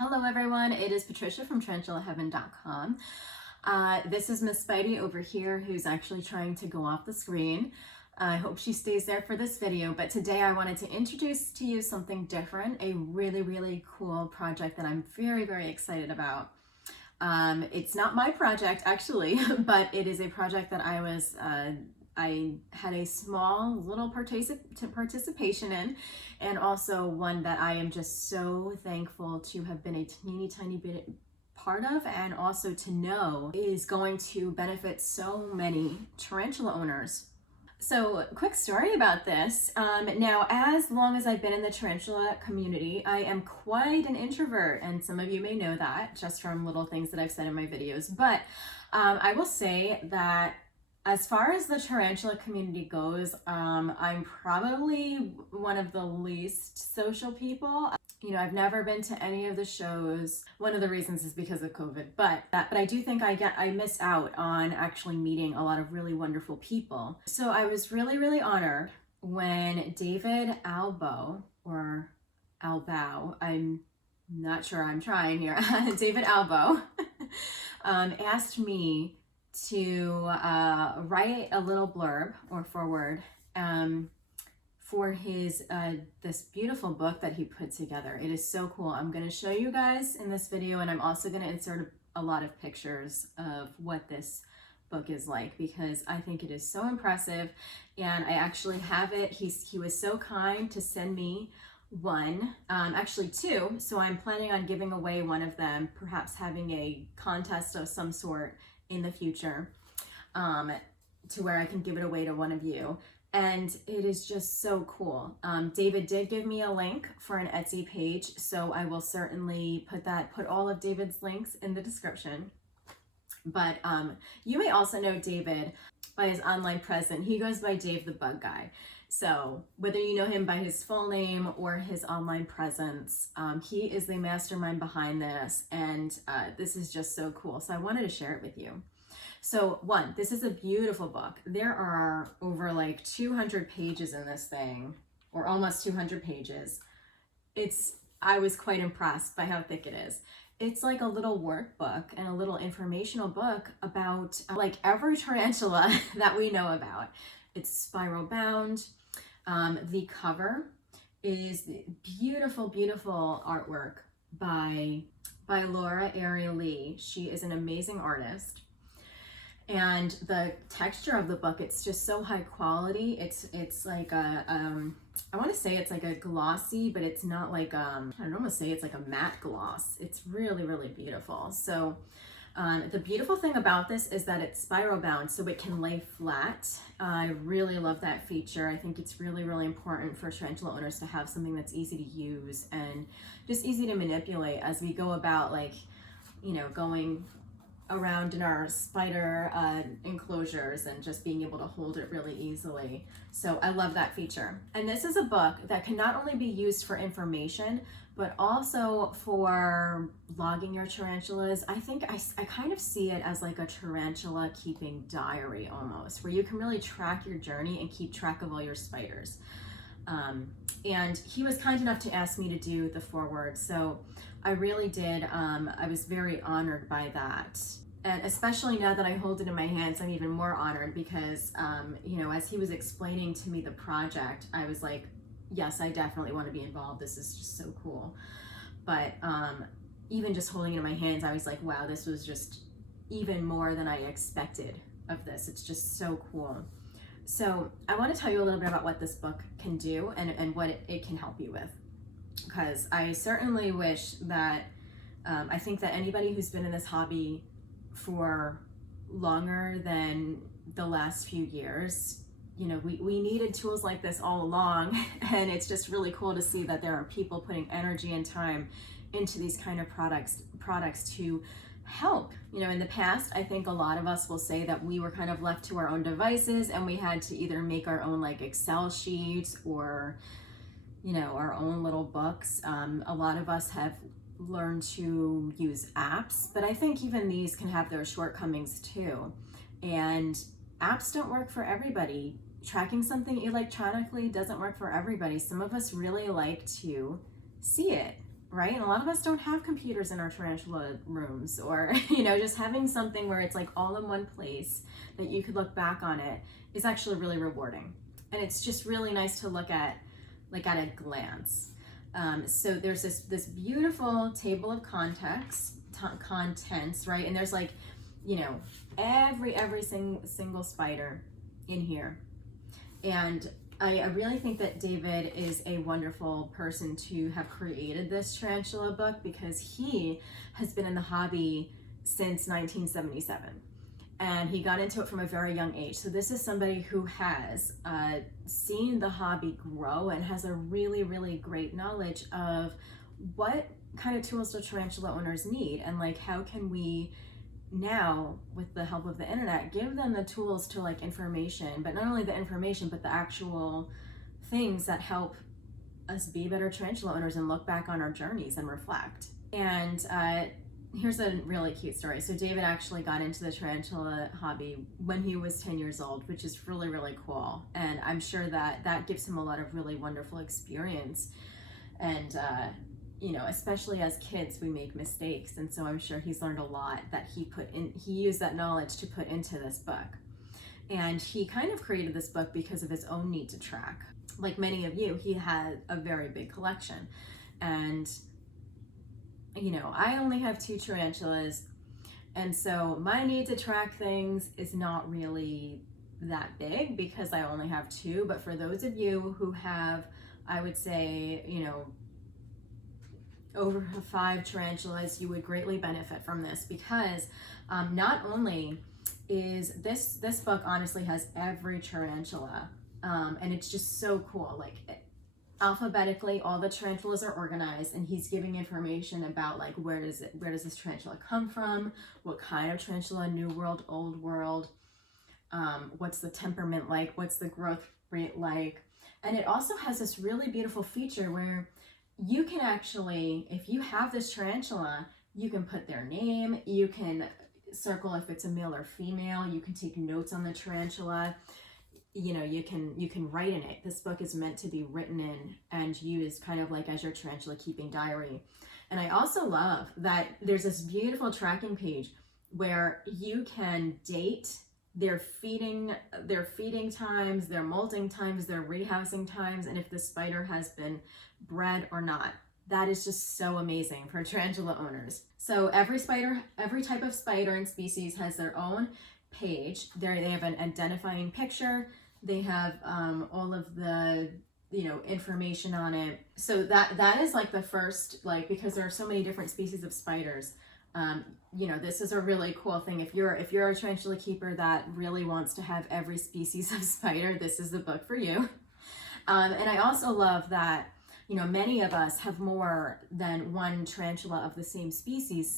Hello everyone, it is Patricia from TarantulaHeaven.com. This is Miss Spidey over here who's actually trying to go off the screen. I hope she stays there for this video, but today I wanted to introduce to you something different, a really cool project that I'm very excited about. It's not my project actually, but it is a project that I had a small little participation in, and also one that I am just so thankful to have been a tiny bit part of, and also to know is going to benefit so many tarantula owners. So, quick story about this. Now, as long as I've been in the tarantula community, I am quite an introvert, and some of you may know that just from little things that I've said in my videos. But I will say that as far as the tarantula community goes, I'm probably one of the least social people. You know, I've never been to any of the shows. One of the reasons is because of COVID, but I do think I missed out on actually meeting a lot of really wonderful people. So I was really honored when David Albaugh, or Albaugh, I'm not sure I'm trying here, David Albaugh, asked me to write a little blurb or foreword for his this beautiful book that he put together. It is so cool. I'm going to show you guys in this video, and I'm also going to insert a lot of pictures of what this book is like, because I think it is so impressive, and I actually have it. He was so kind to send me one, actually two, so I'm planning on giving away one of them, perhaps having a contest of some sort in the future, to where I can give it away to one of you. And it is just so cool. David did give me a link for an Etsy page, so I will certainly put all of David's links in the description. But you may also know David by his online presence. He goes by Dave the Bug Guy. So whether you know him by his full name or his online presence, he is the mastermind behind this, and this is just so cool. So I wanted to share it with you. So one, this is a beautiful book. There are over like 200 pages in this thing, or almost 200 pages. I was quite impressed by how thick it is. It's like a little workbook and a little informational book about like every tarantula that we know about. It's spiral bound. The cover is beautiful artwork by Laura Ariel Lee. She is an amazing artist. And the texture of the book, it's just so high quality. It's like a, I want to say it's like a glossy, but it's not like, I'd almost say it's like a matte gloss. It's really beautiful. So the beautiful thing about this is that it's spiral bound, so it can lay flat. I really love that feature. I think it's really important for tarantula owners to have something that's easy to use and just easy to manipulate as we go about, like, you know, going around in our spider enclosures and just being able to hold it really easily. So I love that feature. And this is a book that can not only be used for information, but also for logging your tarantulas. I think I kind of see it as like a tarantula keeping diary almost, where you can really track your journey and keep track of all your spiders. And he was kind enough to ask me to do the foreword, so I really did. I was very honored by that. And especially now that I hold it in my hands, I'm even more honored because, you know, as he was explaining to me the project, I was like, yes, I definitely want to be involved. This is just so cool. But even just holding it in my hands, I was like, wow, this was just even more than I expected of this. It's just so cool. So I want to tell you a little bit about what this book can do and what it can help you with. Because I certainly wish that, I think that anybody who's been in this hobby for longer than the last few years, you know, we needed tools like this all along, and it's just really cool to see that there are people putting energy and time into these kind of products to help. You know, in the past, I think a lot of us will say that we were kind of left to our own devices, and we had to either make our own like Excel sheets or, you know, our own little books. A lot of us have learned to use apps, but I think even these can have their shortcomings too. And apps don't work for everybody. Tracking something electronically doesn't work for everybody. Some of us really like to see it right? And a lot of us don't have computers in our tarantula rooms, or, you know, just having something where it's like all in one place that you could look back on it is actually really rewarding. And it's just really nice to look at, like at a glance. So there's this beautiful table of contents, right? And there's like, you know, every single spider in here. And I really think that David is a wonderful person to have created this tarantula book, because he has been in the hobby since 1977. And he got into it from a very young age. So this is somebody who has seen the hobby grow and has a really, really great knowledge of what kind of tools do tarantula owners need, and like how can we now, with the help of the internet, give them the tools to like information, but not only the information, but the actual things that help us be better tarantula owners and look back on our journeys and reflect. And here's a really cute story. So David actually got into the tarantula hobby when he was 10 years old, which is really, really cool. And I'm sure that that gives him a lot of really wonderful experience. And you know, especially as kids, we make mistakes. And so I'm sure he's learned a lot that he used that knowledge to put into this book. And he kind of created this book because of his own need to track. Like many of you, he had a very big collection. And, you know, I only have 2 tarantulas. And so my need to track things is not really that big because I only have 2. But for those of you who have, I would say, you know, over 5 tarantulas, you would greatly benefit from this, because not only is this book honestly has every tarantula, and it's just so cool. Like alphabetically, all the tarantulas are organized, and he's giving information about like where does this tarantula come from, what kind of tarantula, New World, Old World, what's the temperament like, what's the growth rate like. And it also has this really beautiful feature where you can actually, if you have this tarantula, you can put their name, you can circle if it's a male or female, you can take notes on the tarantula, you know, you can write in it. This book is meant to be written in and used kind of like as your tarantula keeping diary. And I also love that there's this beautiful tracking page where you can date their feeding times, their molting times, their rehousing times, and if the spider has been bred or not. That is just so amazing for tarantula owners. So every type of spider and species has their own page. They have an identifying picture. They have all of the, you know, information on it. So that is like the first, like, because there are so many different species of spiders. You know, this is a really cool thing. If you're a tarantula keeper that really wants to have every species of spider, this is the book for you. And I also love that, you know, many of us have more than one tarantula of the same species.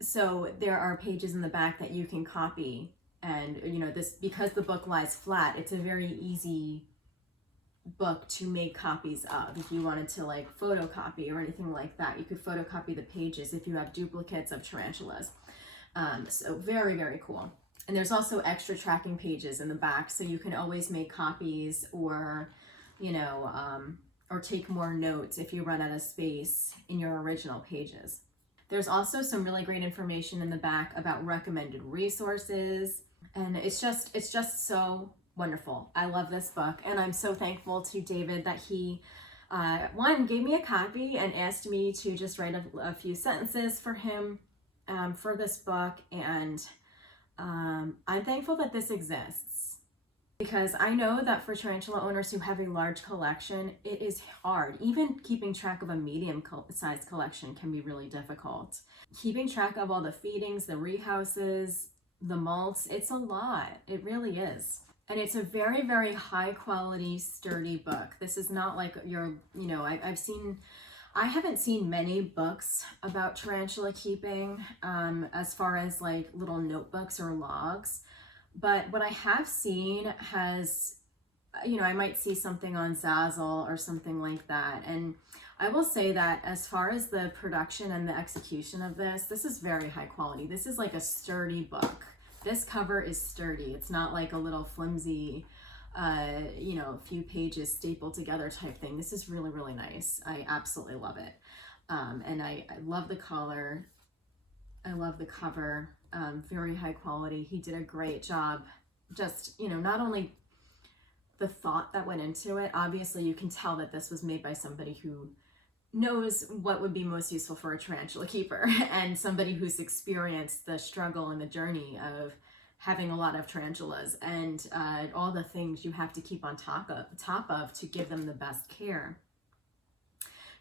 So there are pages in the back that you can copy. And, you know, this, because the book lies flat, it's a very easy book to make copies of. If you wanted to like photocopy or anything like that, you could photocopy the pages if you have duplicates of tarantulas. So very, very cool. And there's also extra tracking pages in the back, so you can always make copies, or, you know, or take more notes if you run out of space in your original pages. There's also some really great information in the back about recommended resources, and it's just so wonderful. I love this book, and I'm so thankful to David that he one, gave me a copy and asked me to just write a few sentences for him for this book. And I'm thankful that this exists, because I know that for tarantula owners who have a large collection, it is hard. Even keeping track of a medium-sized collection can be really difficult. Keeping track of all the feedings, the rehouses, the molts, it's a lot. It really is. And it's a very, very high quality, sturdy book. This is not like your, you know, I haven't seen many books about tarantula keeping as far as like little notebooks or logs. But what I have seen has, you know, I might see something on Zazzle or something like that. And I will say that as far as the production and the execution of this is very high quality. This is like a sturdy book. This cover is sturdy. It's not like a little flimsy, you know, a few pages stapled together type thing. This is really, really nice. I absolutely love it. And I love the color. I love the cover. Very high quality. He did a great job. Just, you know, not only the thought that went into it, obviously you can tell that this was made by somebody who knows what would be most useful for a tarantula keeper and somebody who's experienced the struggle and the journey of having a lot of tarantulas and all the things you have to keep on top of to give them the best care.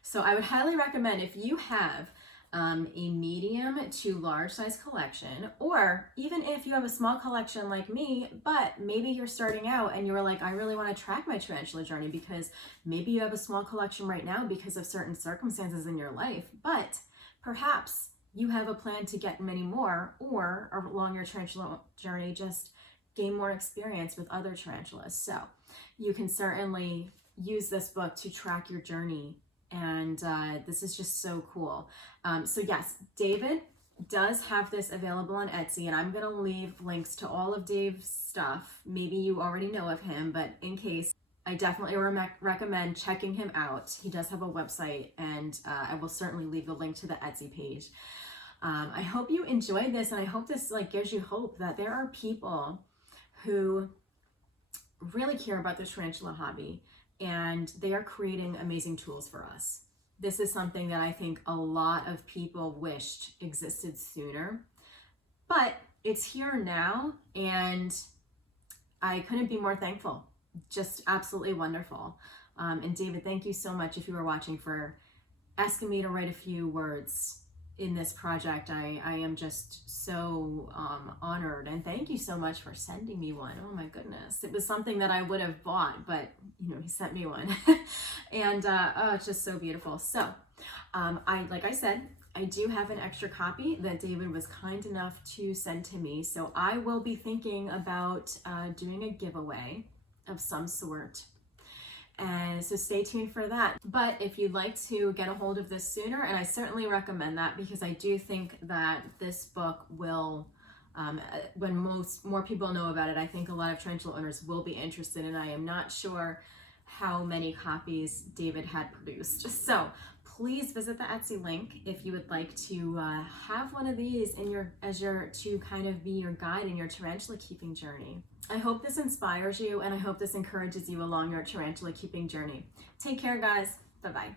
So I would highly recommend, if you have a medium to large size collection, or even if you have a small collection like me, but maybe you're starting out and you're like, I really want to track my tarantula journey, because maybe you have a small collection right now because of certain circumstances in your life, but perhaps you have a plan to get many more, or along your tarantula journey, just gain more experience with other tarantulas. So you can certainly use this book to track your journey. And this is just so cool. So yes, David does have this available on Etsy, and I'm going to leave links to all of Dave's stuff. Maybe you already know of him, but in case, I definitely recommend checking him out. He does have a website, and I will certainly leave the link to the Etsy page. I hope you enjoyed this, and I hope this gives you hope that there are people who really care about the tarantula hobby, and they are creating amazing tools for us. This is something that I think a lot of people wished existed sooner, but it's here now, and I couldn't be more thankful. Just absolutely wonderful. And David, thank you so much, if you were watching, for asking me to write a few words in this project. I am just so honored, and thank you so much for sending me one. Oh my goodness, it was something that I would have bought, but you know, he sent me one. And oh, it's just so beautiful. So like I said, I do have an extra copy that David was kind enough to send to me, so I will be thinking about doing a giveaway of some sort. And so stay tuned for that. But if you'd like to get a hold of this sooner, and I certainly recommend that, because I do think that this book will, when more people know about it, I think a lot of tarantula owners will be interested, and I am not sure how many copies David had produced. So please visit the Etsy link if you would like to have one of these in to kind of be your guide in your tarantula keeping journey. I hope this inspires you, and I hope this encourages you along your tarantula keeping journey. Take care, guys. Bye-bye.